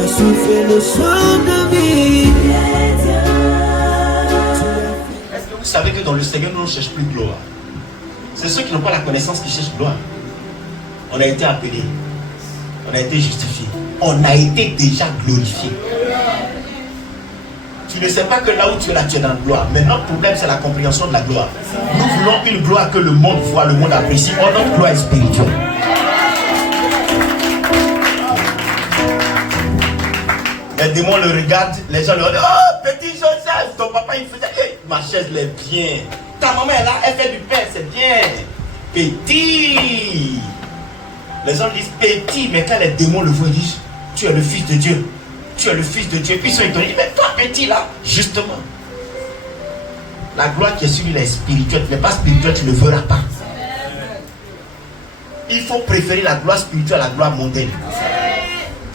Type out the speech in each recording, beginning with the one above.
as soufflé le soin de vie. Est-ce que vous savez que dans le Seigneur, nous ne cherchons plus gloire? C'est ceux qui n'ont pas la connaissance qui cherchent gloire. On a été appelés, on a été justifiés, on a été déjà glorifiés. Tu ne sais pas que là où tu es là, tu es dans la gloire. Mais notre problème, c'est la compréhension de la gloire. Nous voulons une gloire que le monde voit, le monde apprécie. Or, notre gloire est spirituelle. Les démons le regardent, les gens leur disent: oh, petit Joseph, ton papa il faisait. Hey, ma chaise l'est bien. Ta maman est là, elle fait du pain, c'est bien. Petit. Les gens disent petit, mais quand les démons le voient, ils disent: tu es le fils de Dieu. Tu es le fils de Dieu. Puis ils sont étonnés: mais toi petit là, justement. La gloire qui est sur lui est spirituelle. Tu n'es pas spirituel, tu ne verras pas. Il faut préférer la gloire spirituelle à la gloire mondaine.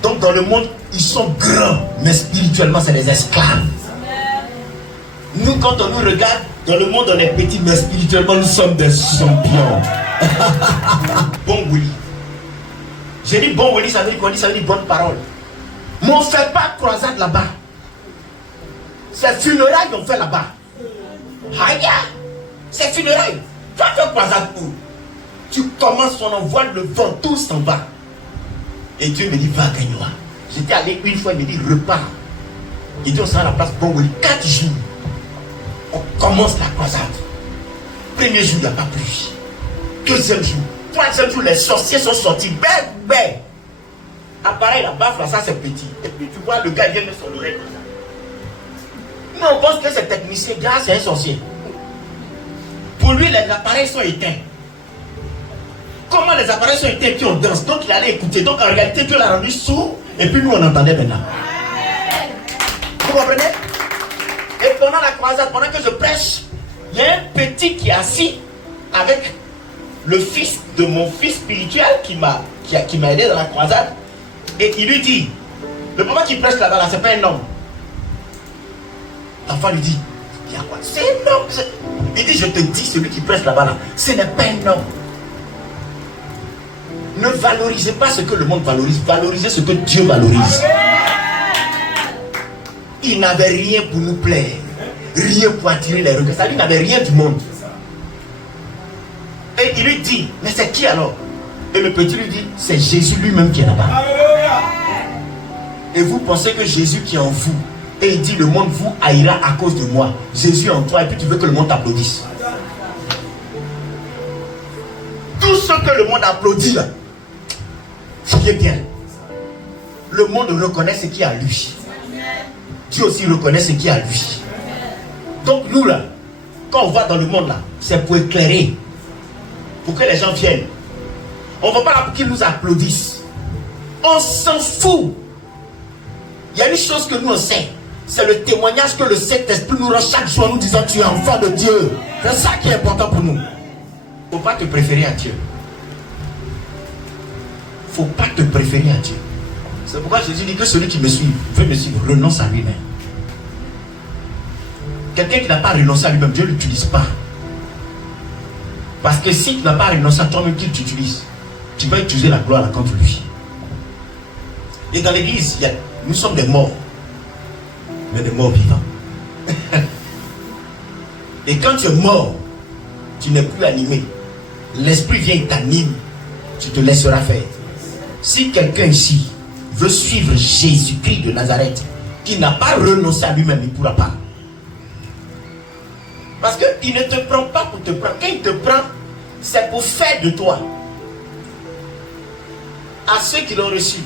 Donc dans le monde, ils sont grands, mais spirituellement, c'est des esclaves. Nous, quand on nous regarde, dans le monde, on est petits, mais spirituellement, nous sommes des champions. Bon Willy. J'ai dit bon Willy, ça veut dire quoi? Ça veut dire bonne parole. Mais on ne fait pas croisade là-bas. C'est funérailles qu'on fait là-bas. Aïe, c'est funérailles. Tu vas faire croisade où? Tu commences, on envoie le vent, tout s'en va. Et Dieu me dit: va gagner. J'étais allé une fois, il me dit: repars. Il dit: on s'en va à la place bon Willy. 4 jours. On commence la croisade. Premier jour, il n'y a pas pluie. Deuxième jour. Troisième jour, les sorciers sont sortis. Ben. Appareil, la baffe, là, ça c'est petit. Et puis tu vois, le gars, il vient mettre son oreille comme ça. Mais on pense que c'est technicien, gars, c'est un sorcier. Pour lui, les appareils sont éteints. Comment les appareils sont éteints, puis on danse? Donc il allait écouter. Donc en réalité, Dieu l'a rendu sourd. Et puis nous, on entendait maintenant. Vous comprenez? Et pendant la croisade, pendant que je prêche, il y a un petit qui est assis avec le fils de mon fils spirituel qui m'a aidé dans la croisade. Et il lui dit: le papa qui prêche là-bas, là, c'est pas un homme. L'enfant lui dit: il y a quoi? C'est un homme. Il dit: je te dis, celui qui prêche là-bas, là, ce n'est pas un homme. Ne valorisez pas ce que le monde valorise, valorisez ce que Dieu valorise. Il n'avait rien pour nous plaire, rien pour attirer les regards. Ça, il n'avait rien du monde. Et il lui dit: mais c'est qui alors? Et le petit lui dit: c'est Jésus lui-même qui est là-bas. Et vous pensez que Jésus qui est en vous, et il dit: le monde vous haïra à cause de moi. Jésus est en toi, et puis tu veux que le monde t'applaudisse. Tout ce que le monde applaudit là, c'est bien. Le monde reconnaît ce qui est à lui. Dieu aussi reconnaît ce qui est à lui. Donc nous là, quand on va dans le monde là, c'est pour éclairer, pour que les gens viennent. On ne va pas là pour qu'ils nous applaudissent. On s'en fout. Il y a une chose que nous on sait, c'est le témoignage que le Saint-Esprit nous rend chaque jour en nous disant: tu es enfant de Dieu. C'est ça qui est important pour nous. Il ne faut pas te préférer à Dieu. Il ne faut pas te préférer à Dieu. C'est pourquoi Jésus dit que celui qui me suit, veut me suivre, renonce à lui-même. Quelqu'un qui n'a pas renoncé à lui-même, Dieu ne l'utilise pas. Parce que si tu n'as pas renoncé à toi-même qu'il t'utilise, tu vas utiliser la gloire contre lui. Et dans l'église, nous sommes des morts, mais des morts vivants. Et quand tu es mort, tu n'es plus animé. L'esprit vient et t'anime. Tu te laisseras faire. Si quelqu'un ici veut suivre Jésus-Christ de Nazareth, qui n'a pas renoncé à lui-même, il ne pourra pas. Parce qu'il ne te prend pas pour te prendre. Quand il te prend, c'est pour faire de toi. À ceux qui l'ont reçu,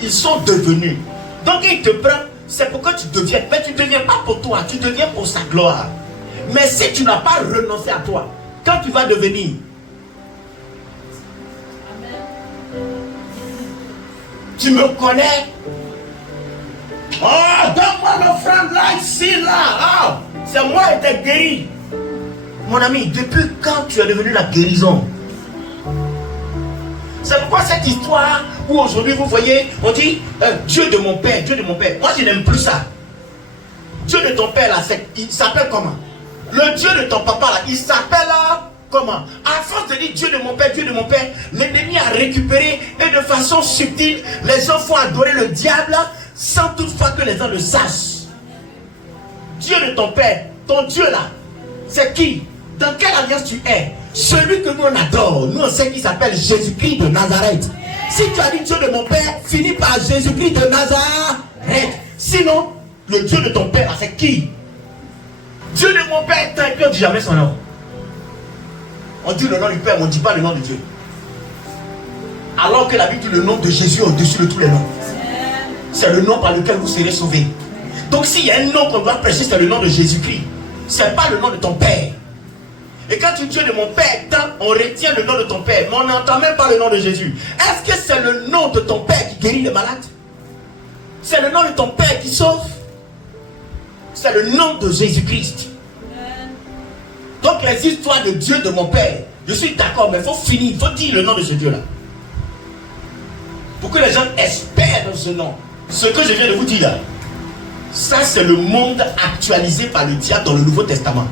ils sont devenus. Donc il te prend, c'est pour que tu deviennes. Mais tu ne deviens pas pour toi, tu deviens pour sa gloire. Mais si tu n'as pas renoncé à toi, quand tu vas devenir, tu me connais? Oh, donne-moi l'offrande là, ici, là. Oh, c'est moi qui t'ai guéri. Mon ami, depuis quand tu es devenu la guérison? C'est pourquoi cette histoire où aujourd'hui vous voyez, on dit Dieu de mon père, Dieu de mon père. Moi je n'aime plus ça. Dieu de ton père là, il s'appelle comment? Le Dieu de ton papa là, il s'appelle comment? À force de dire Dieu de mon père, l'ennemi a récupéré et de façon subtile, les gens font adorer le diable sans toutefois que les gens le sachent. Dieu de ton père, ton Dieu là, c'est qui? Dans quelle alliance tu es? Celui que nous on adore, nous on sait qu'il s'appelle Jésus-Christ de Nazareth. Si tu as dit Dieu de mon père, finis par Jésus-Christ de Nazareth. Sinon, le Dieu de ton père, c'est qui? Dieu de mon père, et puis on ne dit jamais son nom. On dit le nom du Père, mais on ne dit pas le nom de Dieu. Alors que la Bible dit le nom de Jésus au-dessus de tous les noms. C'est le nom par lequel vous serez sauvés. Donc s'il y a un nom qu'on doit prêcher, c'est le nom de Jésus-Christ. Ce n'est pas le nom de ton père. Et quand tu dis Dieu de mon père, on retient le nom de ton père, mais on n'entend même pas le nom de Jésus. Est-ce que c'est le nom de ton père qui guérit les malades? C'est le nom de ton père qui sauve? C'est le nom de Jésus-Christ. Donc les histoires de Dieu de mon père, je suis d'accord, mais il faut finir, il faut dire le nom de ce Dieu-là. Pour que les gens espèrent dans ce nom. Ce que je viens de vous dire là, ça c'est le monde actualisé par le diable dans le Nouveau Testament.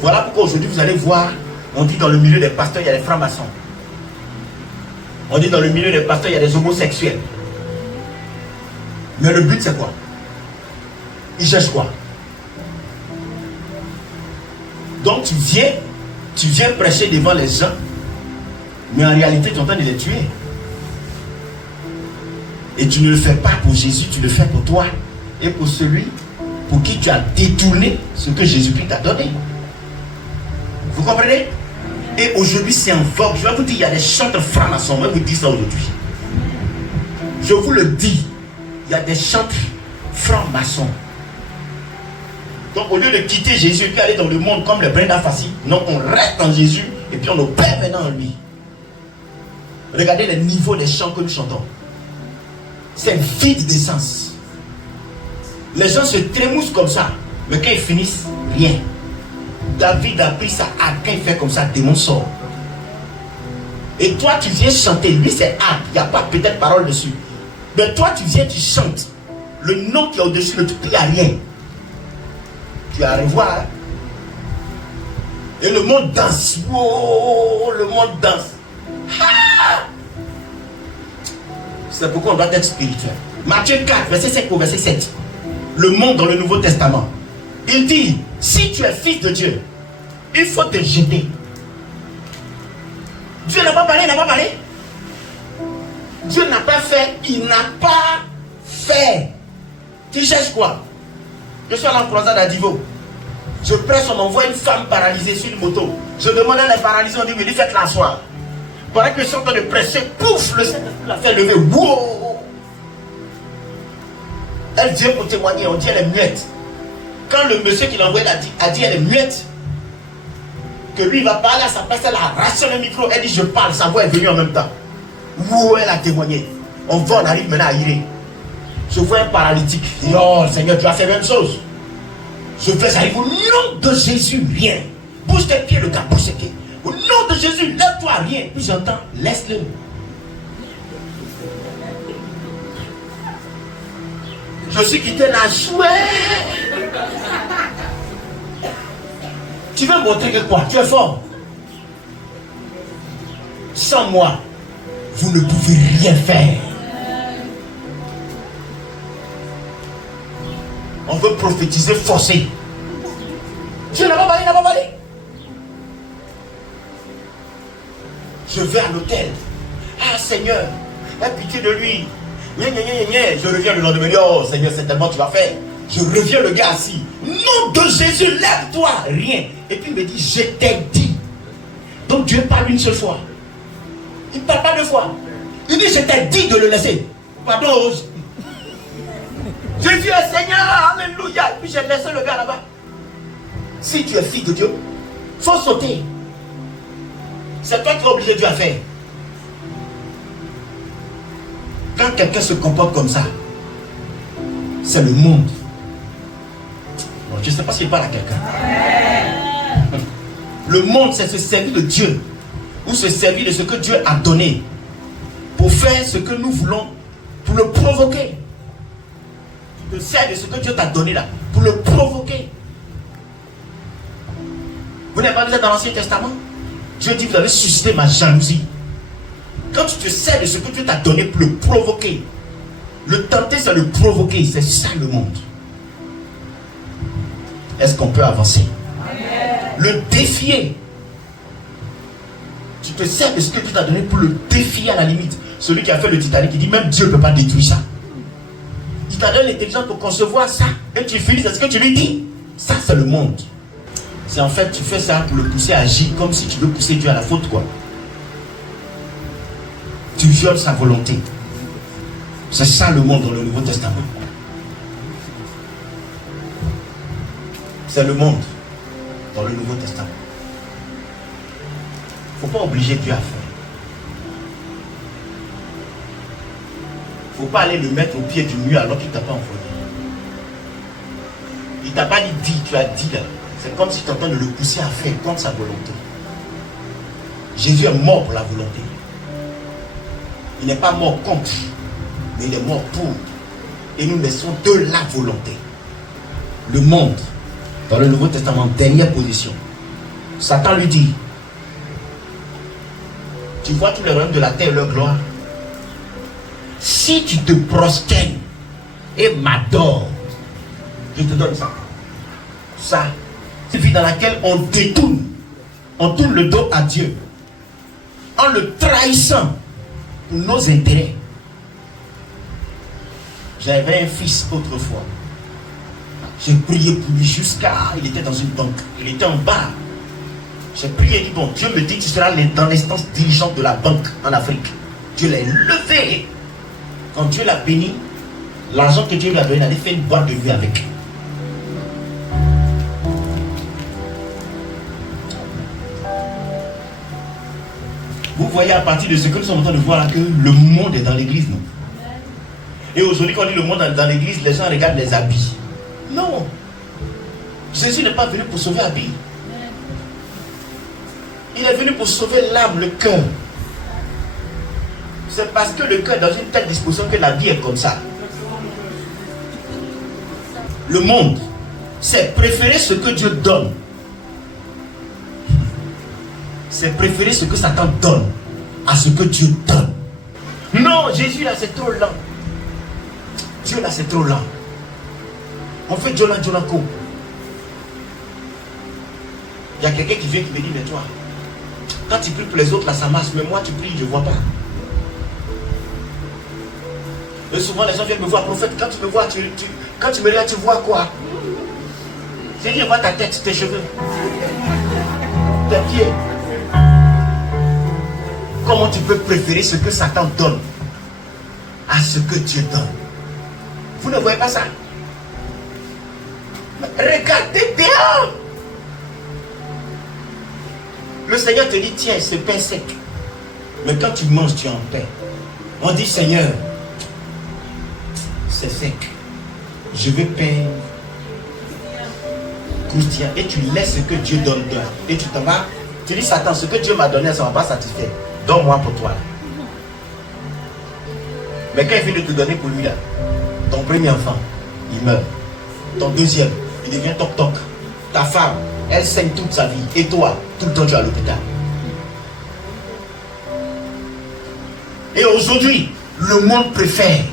Voilà pourquoi aujourd'hui vous allez voir, on dit dans le milieu des pasteurs, il y a des francs-maçons. On dit dans le milieu des pasteurs, il y a des homosexuels. Mais le but c'est quoi? Ils cherchent quoi? Donc tu viens prêcher devant les gens, mais en réalité tu es en train de les tuer. Et tu ne le fais pas pour Jésus, tu le fais pour toi et pour celui pour qui tu as détourné ce que Jésus-Christ t'a donné. Vous comprenez? Et aujourd'hui c'est en vogue. Je vais vous dire, il y a des chantres francs-maçons. Je vais vous dire ça aujourd'hui. Je vous le dis, il y a des chantres francs-maçons. Donc au lieu de quitter Jésus et puis aller dans le monde comme le Brenda Fassi, non, on reste en Jésus et puis on opère maintenant en lui. Regardez les niveaux des chants que nous chantons. C'est vide d'essence. Les gens se trémoussent comme ça, mais quand ils finissent, rien. David a pris ça à quand il fait comme ça, démon sort. Et toi tu viens chanter, lui c'est art, il n'y a pas peut-être parole dessus. Mais toi tu viens, tu chantes. Le nom qui est au-dessus de tout, il n'y a rien. Tu vas revoir. Hein? Et le monde danse. Oh, le monde danse. Ah! C'est pourquoi on doit être spirituel. Matthieu 4, verset 5 au verset 7. Le monde dans le Nouveau Testament. Il dit, si tu es fils de Dieu, il faut te jeter. Dieu n'a pas parlé, il n'a pas parlé. Dieu n'a pas fait, il n'a pas fait. Tu cherches quoi? Je suis à l'encroisade à Divo. Je presse, on m'envoie une femme paralysée sur une moto. Je demande à les paralysés, on dit, oui, faites l'asseoir. Pendant que je suis en train de presser, pouf, le Saint-Esprit l'a fait lever. Wow! Elle vient pour témoigner, on dit elle est muette. Quand le monsieur qui l'a envoyé a dit elle est muette, que lui il va parler à sa place, elle a arraché le micro, elle dit je parle, sa voix est venue en même temps. Wow, elle a témoigné. On va, on arrive maintenant à Iré. Je vois un paralytique. Je dis, oh Seigneur, tu as fait la même chose. Je fais, j'arrive au nom de Jésus, rien. Bouge tes pieds, le gars, bouge tes pieds. Au nom de Jésus, lève-toi, rien. Puis j'entends, laisse-le. Je suis quitté la chouette. Tu veux montrer que quoi? Tu es fort. Sans moi, vous ne pouvez rien faire. On veut prophétiser forcé. Dieu n'a pas parlé, il n'a pas parlé. Je vais à l'hôtel. Ah Seigneur, aie pitié de lui. Je reviens le lendemain. Oh Seigneur, c'est tellement tu vas faire. Je reviens le gars assis. Nom de Jésus, lève-toi. Rien. Et puis il me dit, je t'ai dit. Donc Dieu parle une seule fois. Il ne parle pas deux fois. Il dit, je t'ai dit de le laisser. Pardon. Jésus est Seigneur, alléluia. Et puis j'ai laissé le gars là-bas. Si tu es fille de Dieu, il faut sauter. C'est toi qui es obligé de Dieu à faire. Quand quelqu'un se comporte comme ça, c'est le monde. Bon, je ne sais pas s'il parle à quelqu'un. Le monde, c'est se servir de Dieu. Ou se servir de ce que Dieu a donné. Pour faire ce que nous voulons. Pour le provoquer. Tu te sers de ce que Dieu t'a donné là. Pour le provoquer. Vous n'avez pas vu ça dans l'Ancien Testament? Dieu dit, vous avez suscité ma jalousie. Quand tu te sers de ce que Dieu t'a donné pour le provoquer, Le tenter, c'est le provoquer. C'est ça le monde. Est-ce qu'on peut avancer? Le défier. Tu te sers de ce que Dieu t'a donné pour le défier à la limite. Celui qui a fait le Titanic, il dit même Dieu ne peut pas détruire ça. Il t'a donné l'intelligence pour concevoir ça. Et tu finis, c'est ce que tu lui dis. Ça, c'est le monde. C'est en fait, tu fais ça pour le pousser à agir comme si tu veux pousser Dieu à la faute, quoi. Tu violes sa volonté. C'est ça le monde dans le Nouveau Testament. C'est le monde dans le Nouveau Testament. Il ne faut pas obliger Dieu à faire. Il ne faut pas aller le mettre au pied du mur alors qu'il ne t'a pas envoyé. Il ne t'a pas dit, tu as dit là. C'est comme si tu es en train de le pousser à faire contre sa volonté. Jésus est mort pour la volonté. Il n'est pas mort contre, mais il est mort pour. Et nous laissons de la volonté. Le monde, dans le Nouveau Testament, dernière position. Satan lui dit, tu vois tous les royaumes de la terre et leur gloire. Si tu te prosternes et m'adores, je te donne ça. Ça, c'est une vie dans laquelle on détourne. On tourne le dos à Dieu. En le trahissant pour nos intérêts. J'avais un fils autrefois. J'ai prié pour lui jusqu'à... Il était dans une banque. Il était en bas. J'ai prié et dit, bon, Dieu me dit que tu seras dans l'instance dirigeante de la banque en Afrique. Dieu l'a levé. Quand Dieu l'a béni, l'argent que Dieu lui a donné, il allait faire une boîte de nuit avec. Vous voyez à partir de ce que nous sommes en train de voir là, que le monde est dans l'église, non? Et aujourd'hui, quand on dit le monde est dans l'église, les gens regardent les habits. Non. Jésus n'est pas venu pour sauver habits. Il est venu pour sauver l'âme, le cœur. C'est parce que le cœur est dans une telle disposition que la vie est comme ça. Le monde, c'est préférer ce que Dieu donne. C'est préférer ce que Satan donne à ce que Dieu donne. Non, Jésus là c'est trop lent. Dieu là c'est trop lent. On fait Dieu là, co. Il y a quelqu'un qui vient qui me dit, mais toi, quand tu pries pour les autres là ça marche, mais moi tu pries, je ne vois pas. Et souvent les gens viennent me voir, prophète, quand tu me vois, quand tu me regardes, tu vois quoi? J'ai dit, je vois ta tête, tes cheveux, tes pieds. Comment tu peux préférer ce que Satan donne à ce que Dieu donne? Vous ne voyez pas ça? Regardez bien. Le Seigneur te dit, tiens, ce pain sec. Mais quand tu manges, tu es en paix. On dit, Seigneur, c'est sec. Je veux pain croustillant. Et tu laisses ce que Dieu donne. Et tu t'en vas. Tu dis, Satan, ce que Dieu m'a donné, ça ne va pas satisfaire. Donne-moi pour toi. Mais quand il vient de te donner pour lui, là, ton premier enfant, il meurt. Ton deuxième, il devient toc-toc. Ta femme, elle saigne toute sa vie. Et toi, tout le temps, tu es à l'hôpital. Et aujourd'hui, le monde préfère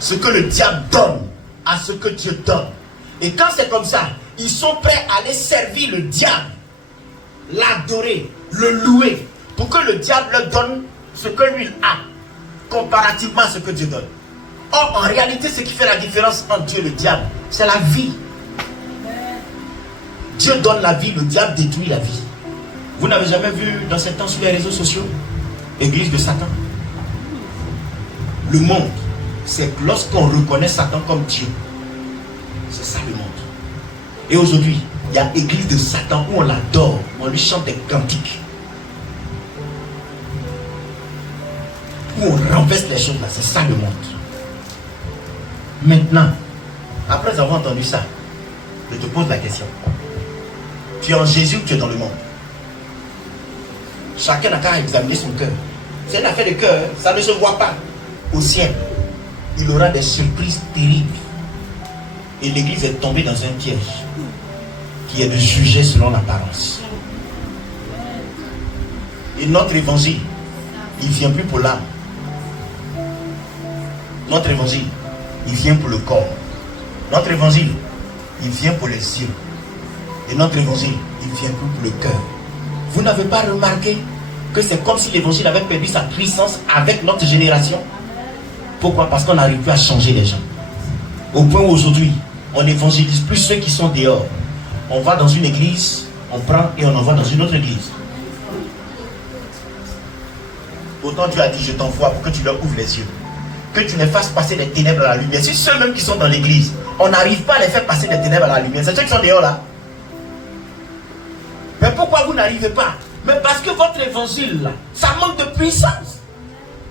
ce que le diable donne à ce que Dieu donne. Et quand c'est comme ça, ils sont prêts à aller servir le diable, l'adorer, le louer, pour que le diable leur donne ce que lui a, comparativement à ce que Dieu donne. Or, en réalité, ce qui fait la différence entre Dieu et le diable, c'est la vie. Dieu donne la vie, le diable détruit la vie. Vous n'avez jamais vu dans ces temps sur les réseaux sociaux, église de Satan? Le monde, c'est lorsqu'on reconnaît Satan comme Dieu. C'est ça le monde. Et aujourd'hui, il y a église de Satan où on l'adore, on lui chante des cantiques. Où on renverse les choses là, c'est ça le monde. Maintenant, après avoir entendu ça, je te pose la question. Tu es en Jésus ou tu es dans le monde? Chacun n'a qu'à examiner son cœur. C'est une affaire de cœur, ça ne se voit pas. Au ciel, il aura des surprises terribles. Et l'église est tombée dans un piège qui est de juger selon l'apparence. Et notre évangile, il ne vient plus pour l'âme. Notre évangile, il vient pour le corps. Notre évangile, il vient pour les yeux. Et notre évangile, il vient pour le cœur. Vous n'avez pas remarqué que c'est comme si l'évangile avait perdu sa puissance avec notre génération? Pourquoi? Parce qu'on n'arrive plus à changer les gens. Au point où aujourd'hui, on n'évangélise plus ceux qui sont dehors. On va dans une église, on prend et on envoie dans une autre église. Autant Dieu a dit, je t'envoie pour que tu leur ouvres les yeux. Que tu les fasses passer des ténèbres à la lumière. Si ceux même qui sont dans l'église, on n'arrive pas à les faire passer des ténèbres à la lumière, c'est ceux qui sont dehors là. Mais pourquoi vous n'arrivez pas? Mais parce que votre évangile là, ça manque de puissance.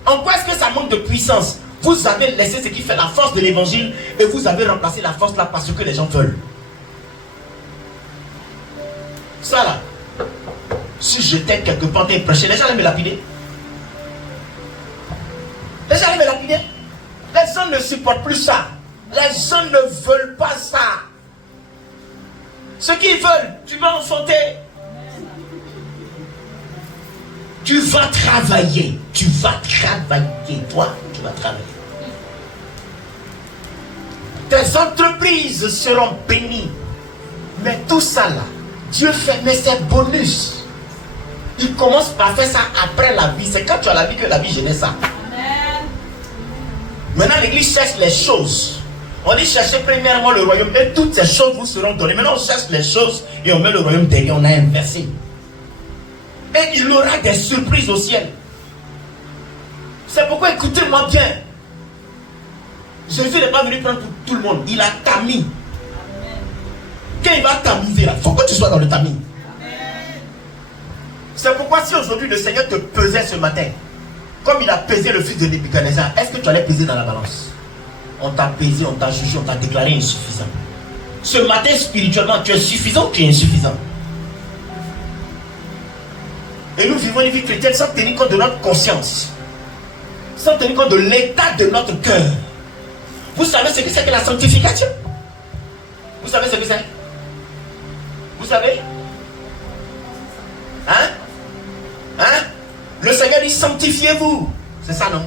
En quoi est-ce que ça manque de puissance? Vous avez laissé ce qui fait la force de l'évangile et vous avez remplacé la force là par ce que les gens veulent. Ça là, si j'étais quelque part et prêcher, les gens allaient me lapider. Les gens allaient me lapider. Les gens ne supportent plus ça. Les gens ne veulent pas ça. Ce qu'ils veulent, tu vas enfanter. Tu vas travailler. Tu vas travailler. Toi, tu vas travailler. Tes entreprises seront bénies. Mais tout ça là, Dieu fait, mais c'est bonus. Il commence par faire ça après la vie. C'est quand tu as la vie que la vie génère ça. Amen. Maintenant, l'église cherche les choses. On dit chercher premièrement le royaume et toutes ces choses vous seront données. Maintenant, on cherche les choses et on met le royaume derrière, on a inversé. Et il aura des surprises au ciel. C'est pourquoi écoutez-moi bien. Jésus n'est pas venu prendre pour tout le monde. Il a tamis. Quand il va tamiser là, il faut que tu sois dans le tamis. C'est pourquoi si aujourd'hui le Seigneur te pesait ce matin, comme il a pesé le fils de Nebuchadnezzar, est-ce que tu allais peser dans la balance? On t'a pesé, on t'a jugé, on t'a déclaré insuffisant. Ce matin spirituellement, tu es suffisant ou tu es insuffisant? Et nous vivons une vie chrétienne sans tenir compte de notre conscience, sans tenir compte de l'état de notre cœur. Vous savez ce que c'est que la sanctification? Vous savez ce que c'est? Vous savez? Hein? Hein? Le Seigneur dit sanctifiez-vous. C'est ça, non?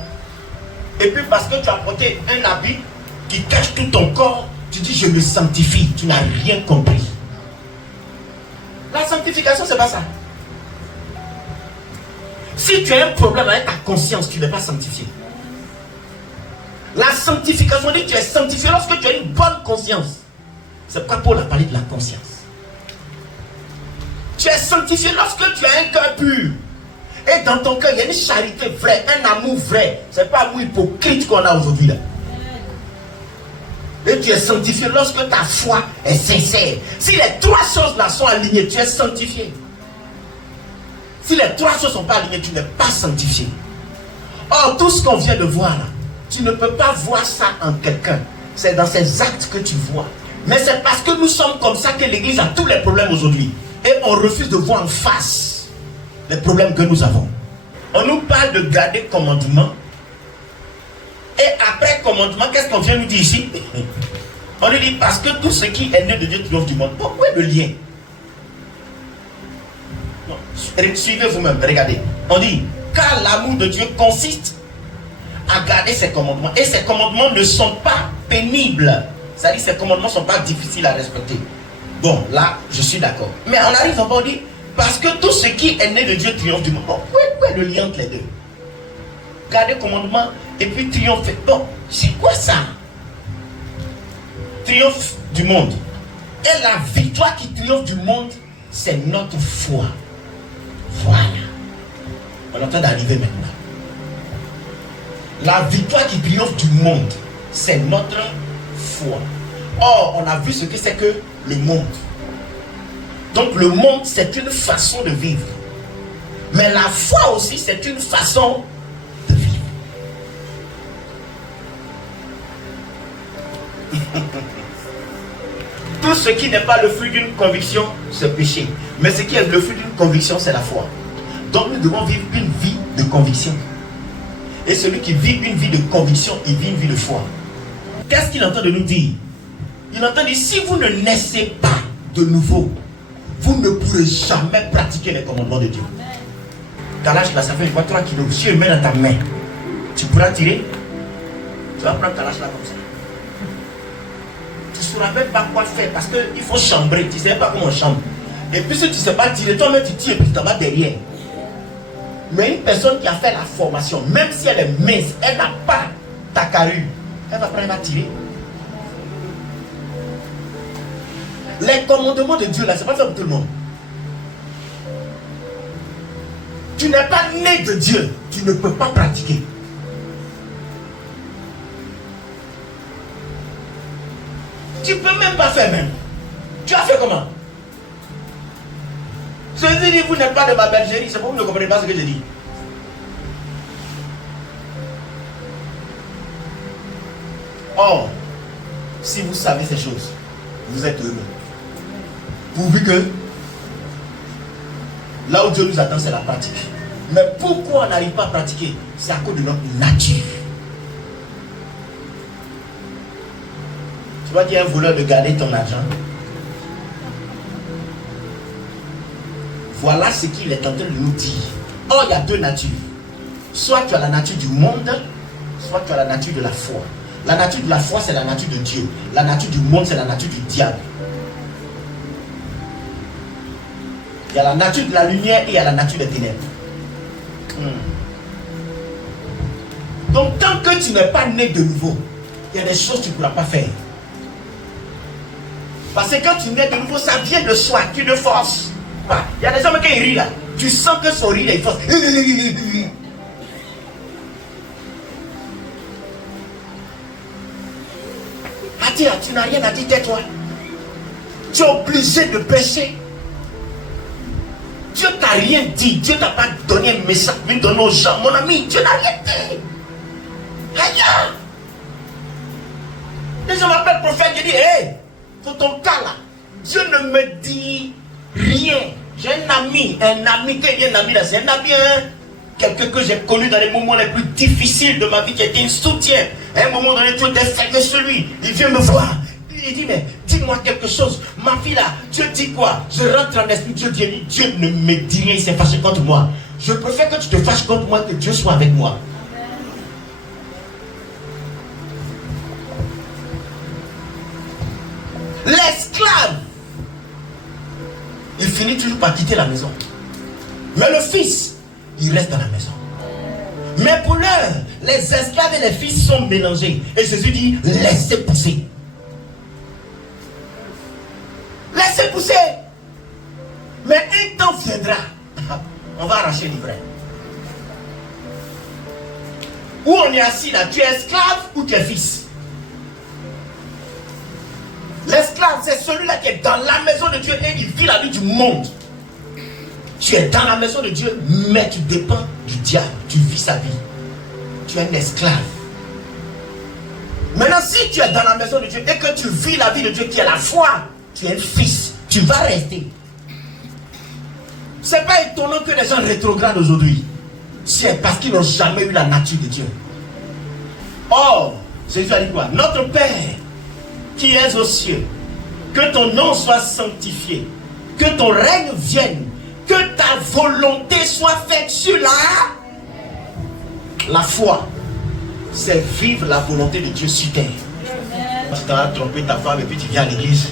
Et puis parce que tu as porté un habit qui cache tout ton corps, tu dis je me sanctifie. Tu n'as rien compris. La sanctification, c'est pas ça. Si tu as un problème avec ta conscience, tu ne vas pas sanctifier. La sanctification dit que tu es sanctifié lorsque tu as une bonne conscience. C'est pourquoi Paul a parlé de la conscience. Tu es sanctifié lorsque tu as un cœur pur. Et dans ton cœur, il y a une charité vraie, un amour vrai. Ce n'est pas l'amour hypocrite qu'on a aujourd'hui là. Et tu es sanctifié lorsque ta foi est sincère. Si les trois choses là sont alignées, tu es sanctifié. Si les trois choses ne sont pas alignées, tu n'es pas sanctifié. Or, tout ce qu'on vient de voir là, tu ne peux pas voir ça en quelqu'un. C'est dans ses actes que tu vois. Mais c'est parce que nous sommes comme ça que l'Église a tous les problèmes aujourd'hui. Et on refuse de voir en face les problèmes que nous avons. On nous parle de garder commandement. Et après commandement, qu'est-ce qu'on vient nous dire ici? On nous dit parce que tout ce qui est né de Dieu triomphe du monde. Pourquoi le lien? Non. Suivez vous-même, regardez. On dit, car l'amour de Dieu consiste à garder ses commandements. Et ses commandements ne sont pas pénibles. C'est-à-dire que ces commandements ne sont pas difficiles à respecter. Bon, là, je suis d'accord. Mais on arrive encore, on dit, parce que tout ce qui est né de Dieu triomphe du monde. Bon, où est le lien entre les deux? Garder le commandement et puis triompher. Bon, c'est quoi ça? Triomphe du monde. Et la victoire qui triomphe du monde, c'est notre foi. Voilà. On est en train d'arriver maintenant. La victoire qui triomphe du monde, c'est notre foi. Or, on a vu ce que c'est que le monde. Donc le monde, c'est une façon de vivre. Mais la foi aussi, c'est une façon de vivre. Tout ce qui n'est pas le fruit d'une conviction, c'est péché. Mais ce qui est le fruit d'une conviction, c'est la foi. Donc nous devons vivre une vie de conviction. Et celui qui vit une vie de conviction, il vit une vie de foi. Qu'est-ce qu'il est en train de nous dire? Il est en train de dire, si vous ne naissez pas de nouveau, vous ne pourrez jamais pratiquer les commandements de Dieu. Ta lâche là, ça fait 3 kilos. Si je le mets dans ta main, tu pourras tirer? Tu vas prendre ta lâche là comme ça. Tu ne sauras même pas quoi faire parce qu'il faut chambrer. Tu ne sais pas comment on chambre. Et puis si tu ne sais pas tirer, toi-même tu tires et puis tu t'en vas derrière. Mais une personne qui a fait la formation, même si elle est mince, elle n'a pas ta carrure, elle va prendre, elle va tirer. Les commandements de Dieu là, c'est pas fait pour tout le monde. Tu n'es pas né de Dieu, tu ne peux pas pratiquer. Tu ne peux même pas faire même. Tu as fait comment? Je dis, vous n'êtes pas de ma bergerie, c'est pour vous ne comprenez pas ce que je dis. Or, si vous savez ces choses, vous êtes heureux. Pourvu que là où Dieu nous attend, c'est la pratique. Mais pourquoi on n'arrive pas à pratiquer? C'est à cause de notre nature. Tu vas dire à un voleur de garder ton argent. Voilà ce qu'il est en train de nous dire. Or, il y a deux natures. Soit tu as la nature du monde, soit tu as la nature de la foi. La nature de la foi, c'est la nature de Dieu. La nature du monde, c'est la nature du diable. Il y a la nature de la lumière et il y a la nature des ténèbres. Donc, tant que tu n'es pas né de nouveau, il y a des choses que tu ne pourras pas faire. Parce que quand tu nais de nouveau, ça vient de soi, tu ne forces pas. Il y a des hommes qui rient là. Tu sens que son rire est force. Attends, tu n'as rien à dire, tais-toi. Tu es obligé de pécher. Dieu t'a rien dit. Dieu t'a pas donné un message. Lui donner aux gens. Mon ami, Dieu n'a rien dit. Rien. Les gens m'appellent prophète. Je dis, hé, pour ton cas là, Dieu ne me dit rien. J'ai un ami qui est un ami là. C'est un ami, hein? Quelqu'un que j'ai connu dans les moments les plus difficiles de ma vie, qui était un soutien. À un moment donné, tout était fait de celui. Il vient me voir. Il dit, mais dis-moi quelque chose. Ma fille là, Dieu dit quoi? Je rentre en esprit, Dieu dit, Dieu ne me dit rien, il s'est fâché contre moi. Je préfère que tu te fâches contre moi, que Dieu soit avec moi. L'esclave, il finit toujours par quitter la maison. Mais le fils, il reste dans la maison. Mais pour l'heure, les esclaves et les fils sont mélangés. Et Jésus dit, laissez pousser. Laissez pousser. Mais un temps viendra. On va arracher l'ivraie. Où on est assis là, tu es esclave ou tu es fils? L'esclave, c'est celui-là qui est dans la maison de Dieu et il vit la vie du monde. Tu es dans la maison de Dieu, mais tu dépends du diable. Tu vis sa vie. Tu es un esclave. Maintenant, si tu es dans la maison de Dieu et que tu vis la vie de Dieu qui est la foi, tu es un fils. Tu vas rester. C'est pas étonnant que les gens rétrogradent aujourd'hui. C'est parce qu'ils n'ont jamais eu la nature de Dieu. Or, Jésus a dit quoi? Notre Père qui es aux cieux, que ton nom soit sanctifié, que ton règne vienne, que ta volonté soit faite sur la foi. C'est vivre la volonté de Dieu sur terre. Tu t'as trompé ta femme et puis tu viens à l'église.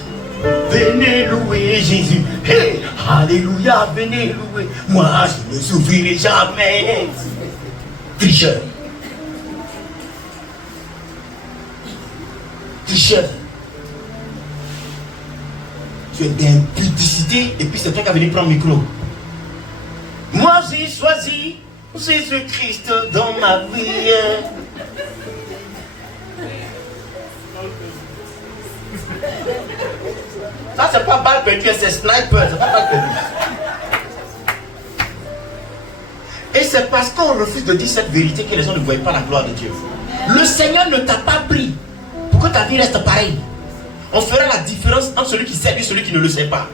Venez louer Jésus. Hey, alléluia, venez louer. Moi, je ne souffrirai jamais. Tricheur. Tricheur. Tu es d'impudicité et puis c'est toi qui as venu prendre le micro. Moi j'ai choisi Jésus-Christ dans ma vie. Ça c'est pas balle perdue, c'est sniper, c'est pas balle perdue. Et c'est parce qu'on refuse de dire cette vérité que les gens ne voient pas la gloire de Dieu. Le Seigneur ne t'a pas pris pour que ta vie reste pareille. On fera la différence entre celui qui sait et celui qui ne le sait pas.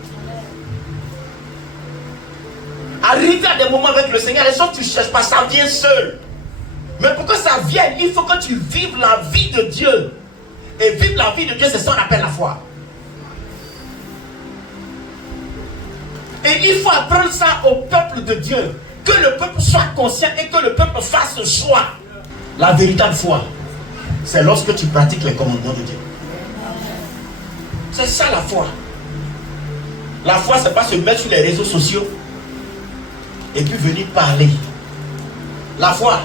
Arriver à des moments avec le Seigneur, les choses tu ne cherches pas, ça vient seul. Mais pour que ça vienne, il faut que tu vives la vie de Dieu. Et vivre la vie de Dieu, c'est ça qu'on appelle la foi. Et il faut apprendre ça au peuple de Dieu. Que le peuple soit conscient et que le peuple fasse ce choix. La véritable foi. c'est lorsque tu pratiques les commandements de Dieu. C'est ça la foi. La foi, c'est pas se mettre sur les réseaux sociaux et puis venir parler. La foi,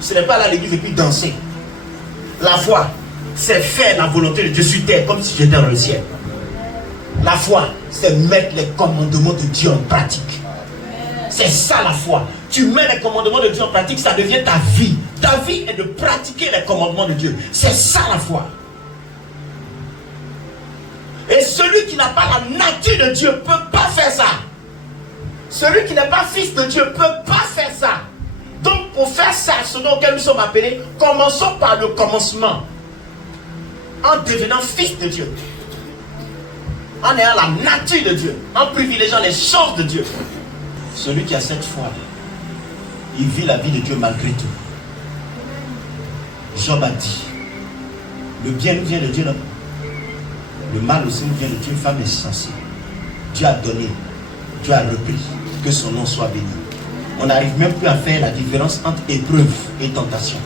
ce n'est pas aller à l'église et puis danser. La foi, c'est faire la volonté de Dieu sur terre comme si j'étais dans le ciel. La foi, c'est mettre les commandements de Dieu en pratique. C'est ça la foi. Tu mets les commandements de Dieu en pratique, ça devient ta vie. Ta vie est de pratiquer les commandements de Dieu. C'est ça la foi. Et celui qui n'a pas la nature de Dieu ne peut pas faire ça. Celui qui n'est pas fils de Dieu ne peut pas faire ça. Donc pour faire ça, ce auquel nous sommes appelés, commençons par le commencement. En devenant fils de Dieu. En ayant la nature de Dieu. En privilégiant les choses de Dieu. Celui qui a cette foi, il vit la vie de Dieu malgré tout. Job a dit, le bien nous vient de Dieu, non? Le mal aussi nous vient de Dieu. Une femme insensée. Dieu a donné, Dieu a repris. Que son nom soit béni. On n'arrive même plus à faire la différence entre épreuve et tentation.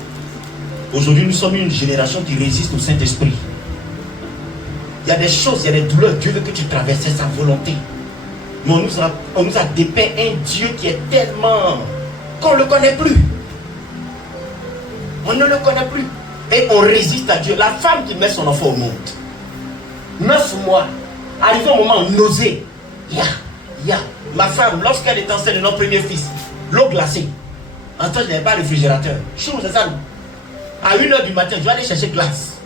Aujourd'hui, nous sommes une génération qui résiste au Saint-Esprit. Il y a des choses, il y a des douleurs. Dieu veut que tu traverses sa volonté. Mais on nous a dépeint un Dieu qui est tellement qu'on ne le connaît plus. On ne le connaît plus. Et on résiste à Dieu. La femme qui met son enfant au monde, 9 mois, arrivé au moment où nausée, ma femme, lorsqu'elle est enceinte de notre premier fils, l'eau glacée, en temps je n'avais pas de réfrigérateur. Chaud, c'est ça. À 1h du matin, je vais aller chercher glace.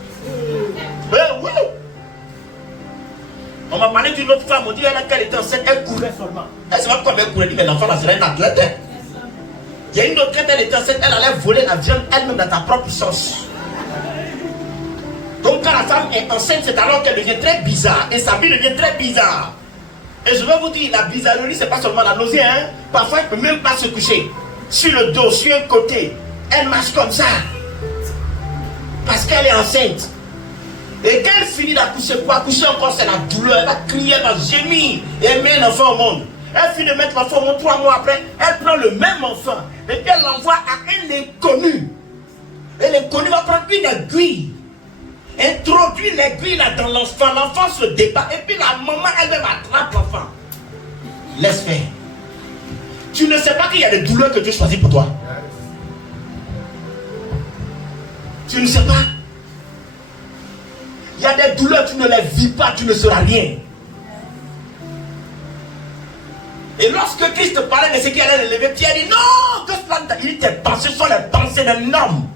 On m'a parlé d'une autre femme, on dit qu'elle était enceinte, elle courait seulement. Elle ne sait pas pourquoi elle courait, mais l'enfant là serait une athlète. Il y a une autre, quand elle était enceinte, elle allait voler la viande elle-même dans ta propre sauce. Donc quand la femme est enceinte, c'est alors qu'elle devient très bizarre. Et sa vie devient très bizarre. Et je vais vous dire, la bizarrerie, c'est pas seulement la nausée, hein. Parfois, elle ne peut même pas se coucher. Sur le dos, sur un côté, elle marche comme ça. Parce qu'elle est enceinte. Et quand elle finit d'accoucher, pour accoucher encore, c'est la douleur. Elle va crier, elle va gémir. Et elle met un enfant au monde. Elle finit de mettre l'enfant au monde 3 mois après. Elle prend le même enfant. Et puis elle l'envoie à un inconnu. Et l'inconnu va prendre une aiguille. Introduit l'aiguille là dans l'enfant. L'enfant se débat. Et puis la maman elle-même attrape l'enfant. Laisse faire. Tu ne sais pas qu'il y a des douleurs que Dieu choisit pour toi. Tu ne sais pas. Il y a des douleurs, tu ne les vis pas, tu ne seras rien. Et lorsque Christ parlait de ce qui allait le lever, Pierre dit non, que cela, il dit tes pensées sont les pensées d'un homme.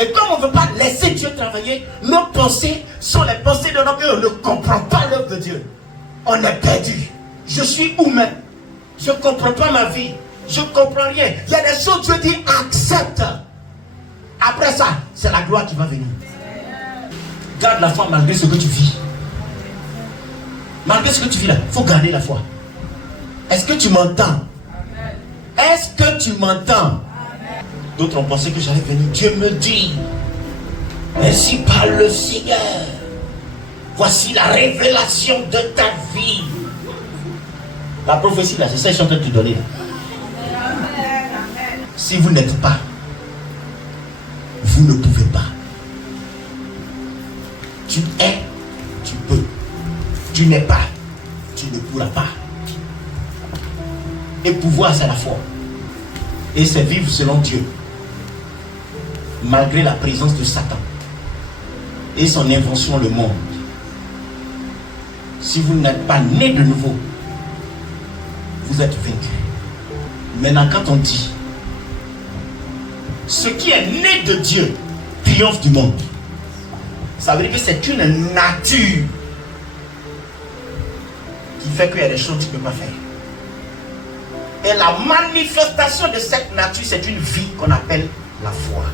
Et comme on ne veut pas laisser Dieu travailler, nos pensées sont les pensées d'un homme et on ne comprend pas l'œuvre de Dieu. On est perdu. Je suis humain. Je ne comprends pas ma vie. Je ne comprends rien. Il y a des choses, Dieu dit accepte. Après ça, c'est la gloire qui va venir. Garde la foi malgré ce que tu vis. Malgré ce que tu vis là, il faut garder la foi. Est-ce que tu m'entends? Est-ce que tu m'entends? D'autres ont pensé que j'allais venir. Dieu me dit, ainsi parle le Seigneur. Voici la révélation de ta vie. La prophétie là, c'est ça que je suis en train de te donner. Si vous n'êtes pas, vous ne pouvez pas. Tu es, tu peux. Tu n'es pas, tu ne pourras pas. Et pouvoir, c'est la foi. Et c'est vivre selon Dieu. Malgré la présence de Satan. Et son invention, le monde. Si vous n'êtes pas né de nouveau, vous êtes vaincu. Maintenant, quand on dit ce qui est né de Dieu triomphe du monde, ça veut dire que c'est une nature qui fait qu'il y a des choses que tu ne peux pas faire. Et la manifestation de cette nature, c'est une vie qu'on appelle la foi.